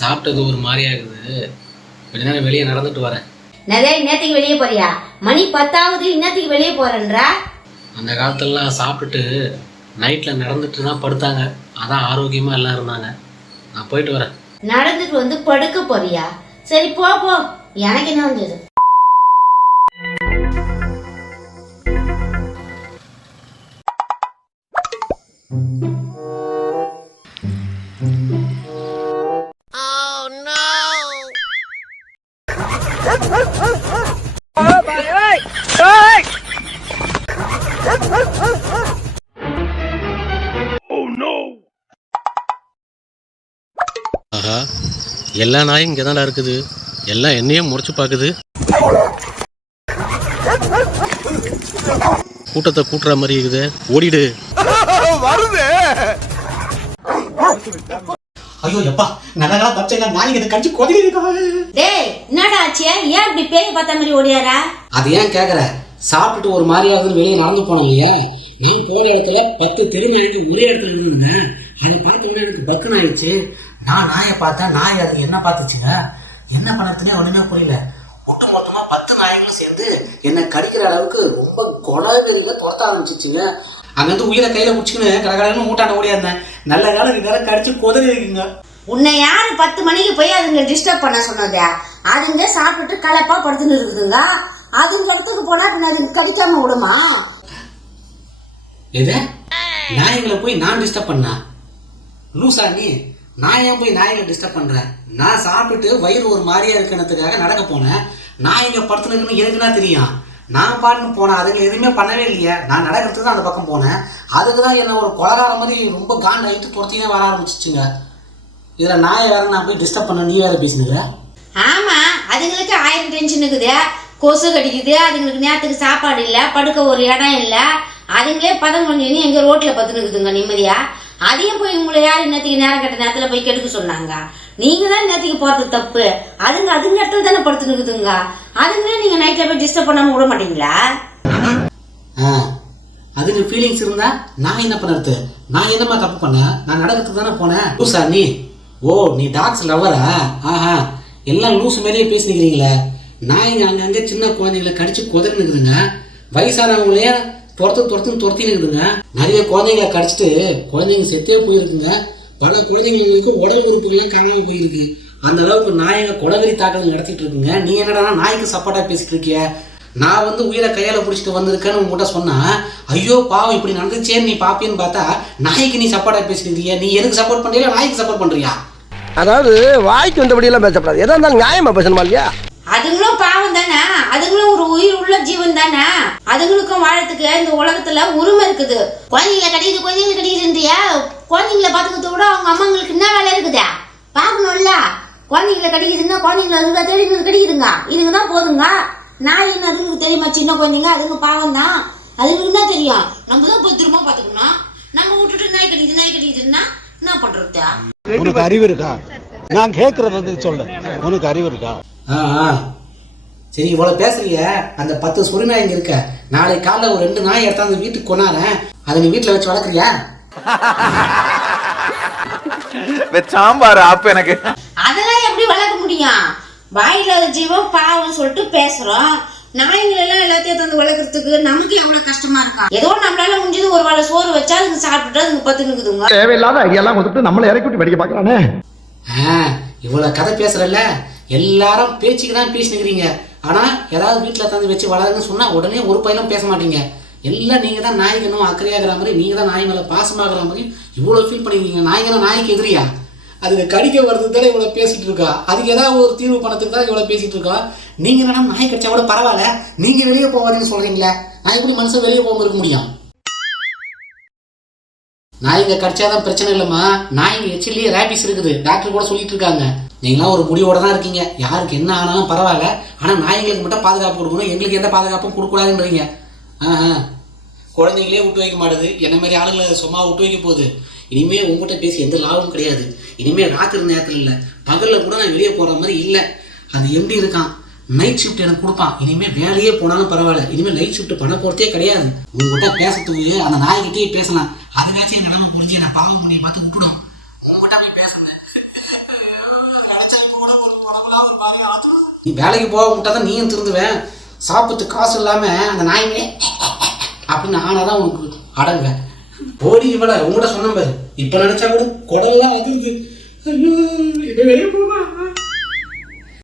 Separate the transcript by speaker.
Speaker 1: சாப்பிட்டது ஒரு மாதிரியா இருக்குது கொஞ்ச நேரம் வெளியே நடந்துட்டு வரேன்.
Speaker 2: நிறைய இன்னத்துக்கு வெளியே போறியா? மணி பத்தாவது இன்னத்துக்கு வெளியே போறேன்றா?
Speaker 1: அந்த காலத்துலலாம் சாப்பிட்டுட்டு நைட்டில் நடந்துட்டு தான் படுத்தாங்க. அதான் ஆரோக்கியமாக எல்லாம் இருந்தாங்க. நான் போயிட்டு வரேன்.
Speaker 2: நடந்துட்டு வந்து படுக்க போறியா? சரி போ போ. எனக்கு என்ன வந்தது?
Speaker 1: ஆஹா எல்லா நாயும் இங்கே இருக்குது. எல்லாம் என்னையும் முறைச்சு பார்க்குது கூட்டத்தை கூட்டுற மாதிரி இருக்குது. ஓடிடு.
Speaker 3: ஐயோ எப்பா நல்லதா தப்பிச்சா நாளைக்கு இதை கடிச்சு கொதிக்கிறீங்க
Speaker 2: டேய் என்னடா ஆச்சு? ஏன் இப்படி பேய் பார்த்த மாதிரி ஓடியாரா?
Speaker 1: அது ஏன் கேட்குற சாப்பிட்டுட்டு ஒரு மாதிரி ஆகுதுன்னு வெளியே நடந்து போனோம் இல்லையா? நீ போன இடத்துல பத்து தெருநாய்க்கு ஒரே இடத்துல இருந்ததுங்க அதை பார்த்த உடனே எனக்கு பக்குன்னு ஆயிடுச்சு
Speaker 3: நான் நாயை பார்த்தேன். நாய் அது என்ன பார்த்துச்சுங்க? என்ன பண்ணதுன்னே ஒண்ணுமே புரியல. ஒட்டு மொத்தமா பத்து நாய்களும் சேர்ந்து என்னை கடிக்கிற அளவுக்கு ரொம்ப கொலவெறியில துரத்த ஆரம்பிச்சிச்சுங்க. அங்கிருந்து உயிரை கையில பிடிச்சிக்கின்னு கடகடன்னு மூட்டாண்ட ஓடியாந்தேன் நல்ல காலம் இதெல்லாம் கடிச்சு கொதறி இருக்குங்க.
Speaker 2: உன்னை யாரு பத்து மணிக்கு போய் அதுங்க டிஸ்டர்ப் பண்ண சொன்னது? அதுங்க சாப்பிட்டுட்டு கலப்பா படுத்துன்னு இருக்குதுங்க. அதுங்க இடத்துக்கு போனா பின்ன அதுங்க கடிக்காம விடுமா?
Speaker 3: எது? நாய்களை போய் நான் டிஸ்டர்ப் பண்ணா? லூசா நீ. நான் ஏன் போய் நாய்களை டிஸ்டர்ப் பண்றேன்? நான் சாப்பிட்டு வயிறு ஒரு மாதிரியா இருக்கணுத்துக்காக நடக்க போனேன். நாய்ங்க படுத்துனுக்குன்னு எனக்குன்னா தெரியும்? நான் பாட்டுன்னு போனேன். அதுக்கு எதுவுமே பண்ணவே இல்லையே. நான் நடக்கிறதுக்கு தான் அந்த பக்கம் போனேன். அதுக்கு தான் என்ன ஒரு கொலகார மாதிரி ரொம்ப காண்ட் ஆகிட்டு துரத்தினே வர ஆரம்பிச்சிச்சுங்க. இதில் நான் வேற நான் போய் டிஸ்டர்ப் பண்ண நீ வேற பேசினுக்கிற?
Speaker 2: ஆமாம் அதுங்களுக்கு ஆயிரம் டென்ஷன் இருக்குது. கொசு கடிக்குது. அதுங்களுக்கு நேரத்துக்கு சாப்பாடு இல்லை. படுக்க ஒரு இடம் இல்லை. அதுங்களே பதம் கொஞ்சம் எங்கள் ரோட்டில் பத்துன்னு இருக்குதுங்க நிம்மதியாக அதையும் போய் உங்களை யார் இன்னத்துக்கு நேரம் கட்ட நேரத்தில் போய் கெடுக்க சொன்னாங்க? நீங்க தான் நேற்றுக்கு போறது தப்பு. அதுங்க அதுங்க இடத்துல தானே படுத்துன்னு இருக்குதுங்க. அதுங்களே நீங்க நைட்ல போய் டிஸ்டர்ப் பண்ணாம விட மாட்டீங்களா?
Speaker 3: ஆ அதுங்க ஃபீலிங்ஸ் இருந்தா நான் என்ன பண்ணுறது? நான் என்னம்மா தப்பு பண்ணேன் நான் நடக்கிறதுக்கு தானே போனேன். லூசா நீ? ஓ நீ டாக்ஸ் லவரா ஆஹா எல்லாம் லூஸ் மாதிரியே பேசினுக்கிறீங்களே நாய்ங்க அங்கங்கே சின்ன குழந்தைங்களை கடிச்சு குதறினுக்குதுங்க வயசானவங்களே துரத்து துரத்துன்னு துரத்தினுக்குதுங்க நிறைய குழந்தைங்களை கடிச்சிட்டு குழந்தைங்க செத்தே போயிருக்குங்க. பல குழந்தைங்களுக்கு உடல் உறுப்புகள்லாம் காணாமல் போயிருக்கு. அந்த அளவுக்கு நாயங்க கொடவெறி தாக்குதல் நடத்திட்டு இருக்குங்க. நீ என்னடா நாய்க்கு சப்போர்ட்டாக பேசிட்டு இருக்கிய? நான் வந்து உயிரை கையால் பிடிச்சிட்டு வந்திருக்கேன்னு உங்ககிட்ட சொன்னேன் ஐயோ பாவம் இப்படி நடந்துச்சேன்னு நீ பாப்பின்னு பார்த்தா நாய்க்கு நீ சப்போர்ட்டாக பேசிக்கிறிய நீ எனக்கு சப்போர்ட் பண்ணுறியா நாய்க்கு சப்போர்ட் பண்ணுறியா
Speaker 4: அதாவது வாய்க்கு வந்தபடியெல்லாம் பேசப்படாது. எதா இருந்தாலும் நியாயமா பேசணுமா இல்லையா?
Speaker 2: அதுங்களும் பாவம் தானே? அதுங்களும் ஒரு உயிர் உள்ள ஜீவன் தானே? அதுங்களுக்கும் வாழறதுக்கு இந்த உலகத்துல உரிமை இருக்குது. குழந்தைங்கள கடிக்குது குழந்தைங்கள கடிக்குதுன்றியா குழந்தைங்கள பாத்துக்கிறத விட அவங்க அம்மாங்களுக்கு என்ன வேலை இருக்குதா? பார்க்கணும்ல. குழந்தைங்கள கடிக்குதுன்னா குழந்தைங்கள அதுங்கள தேடி இருந்து கடிக்குதுங்க இதுங்க தான் போதுங்க. நாய் என்ன அதுங்களுக்கு தெரியுமா சின்ன குழந்தைங்க? அதுங்க பாவம் தான். அதுங்களுக்கு தான் தெரியும்? நம்ம தான் பத்திரமா பாத்துக்கணும் நம்ம விட்டுட்டு நாய் கடிக்குது நாய் கடிக்குதுன்னா என்ன பண்றது?
Speaker 5: உனக்கு அறிவு இருக்கா? நான் கேட்கறது சொல்லு. உனக்கு அறிவு இருக்கா?
Speaker 3: ஆ ஆ. சரி இவ்வளவு பேசுறிய அந்த பத்து சொறி நாய்ங்க இருக்க. நாளை காலைல ஒரு ரெண்டு நாய் எடுத்தாந்து வீட்டுக்கு கொண்டாறேன் அதை நீ வீட்டுல வச்சு வளர்க்குறியா?
Speaker 6: சாம்பார் ஆப்பு எனக்கு.
Speaker 2: அதெல்லாம் எப்படி வளர்க்க முடியும்? வாயில ஜீவம் பாவம் சொல்லிட்டு பேசுறோம். நாய்கள் எல்லாம் எல்லாத்தையும் தந்து வளர்க்கறதுக்கு நமக்கு எவ்வளவு கஷ்டமா இருக்கா? ஏதோ நம்மளால முடிஞ்சது ஒரு வேளை சோறு வச்சா அதுங்க சாப்பிட்டுட்டு அதுங்க பத்து நிக்குதுங்க
Speaker 4: தேவையில்லாத ஐடியாலாம் கொடுத்துட்டு நம்மளை இறக்கி விட்டு வெடிக்க பார்க்கறானே.
Speaker 3: ஆ இவ்வளவு கதை பேசுறல்ல. எல்லாரும் பேச்சுக்கு தான் பேசினுக்கிறீங்க. ஆனால் ஏதாவது வீட்டில் தந்து வச்சு வளருன்னு சொன்னால் உடனே ஒரு பையனும் பேச மாட்டீங்க. எல்லாம் நீங்கள் தான் நாய்க்கணும் அக்கறையாகிற மாதிரி நீங்கள் தான் நாய் மேலே பாசமாகிற மாதிரி இவ்வளோ ஃபீல் பண்ணிக்கிறீங்க. நாய்ங்கன்னா நாய்க்கு எதிரியா? அதுக்கு கடிக்க வர்றதுக்கு தானே இவ்வளோ பேசிகிட்டு இருக்கா? அதுக்கு ஏதாவது ஒரு தீர்வு பணத்துக்கு தான் இவ்வளோ பேசிகிட்டு இருக்கா? நீங்கள் என்னன்னா நாய் கடிச்சா கூட பரவாயில்ல. நீங்கள் வெளியே போவாதீங்கன்னு சொல்கிறீங்களே நான் எப்படி மனுஷன் வெளியே போகாமல் இருக்க முடியும்? நாய்ங்க கடிச்சாதான் பிரச்சனை இல்லைம்மா. நாய்ங்க எச்சிலேயே ரேபிஸ் இருக்குது. டாக்டர் கூட சொல்லிட்டு இருக்காங்க. நீங்களாம் ஒரு முடிவோட தான் இருக்கீங்க. யாருக்கு என்ன ஆனாலும் பரவாயில்ல. ஆனால் நாய்ங்களுக்கு மட்டும் பாதுகாப்பு கொடுக்கணும். எங்களுக்கு எந்த பாதுகாப்பும் கொடுக்கூடாதுன்றீங்க ஆ ஆ. குழந்தைங்களே விட்டு வைக்க மாட்டுது. என்ன மாதிரி ஆளுங்களை சும்மா விட்டு வைக்க போகுது? இனிமேல் உங்ககிட்ட பேசி எந்த லாபமும் கிடையாது. இனிமேல் ராத்திரி நேரத்தில் இல்லை. பகலில் கூட நான் வெளியே போகிற மாதிரி இல்லை. அது எப்படி இருக்கான்? நைட் ஷிஃப்ட் எனக்கு கொடுத்தான் இனிமேல் வேலையே போனாலும் பரவாயில்ல. இனிமேல் நைட் ஷிஃப்ட் பண்ண போகிறதே கிடையாது. உங்ககிட்ட பேசுறதுக்கு அந்த நாய்கிட்டே பேசலாம். அதுக்காச்சும் என் நிலைமை புரிஞ்சு நான் பாவம் பண்ணி பார்த்து விட்டுடும். உங்ககிட்ட போய் பேசுறது. நீ வேலைக்கு போக விட்டாதான் நீயும் திருந்துவேன். சாப்பிட்டு காசு இல்லாமல் அந்த நாயமே அப்படின்னு ஆனால் தான் உனக்கு அடங்குவேன். போடி இவ்வளோ உங்கள்கிட்ட சொன்ன பாரு. இப்போ நினச்சா கூட குடல்லாம் அதிருது ஐயோ இப்போ வெளியே போகலாம்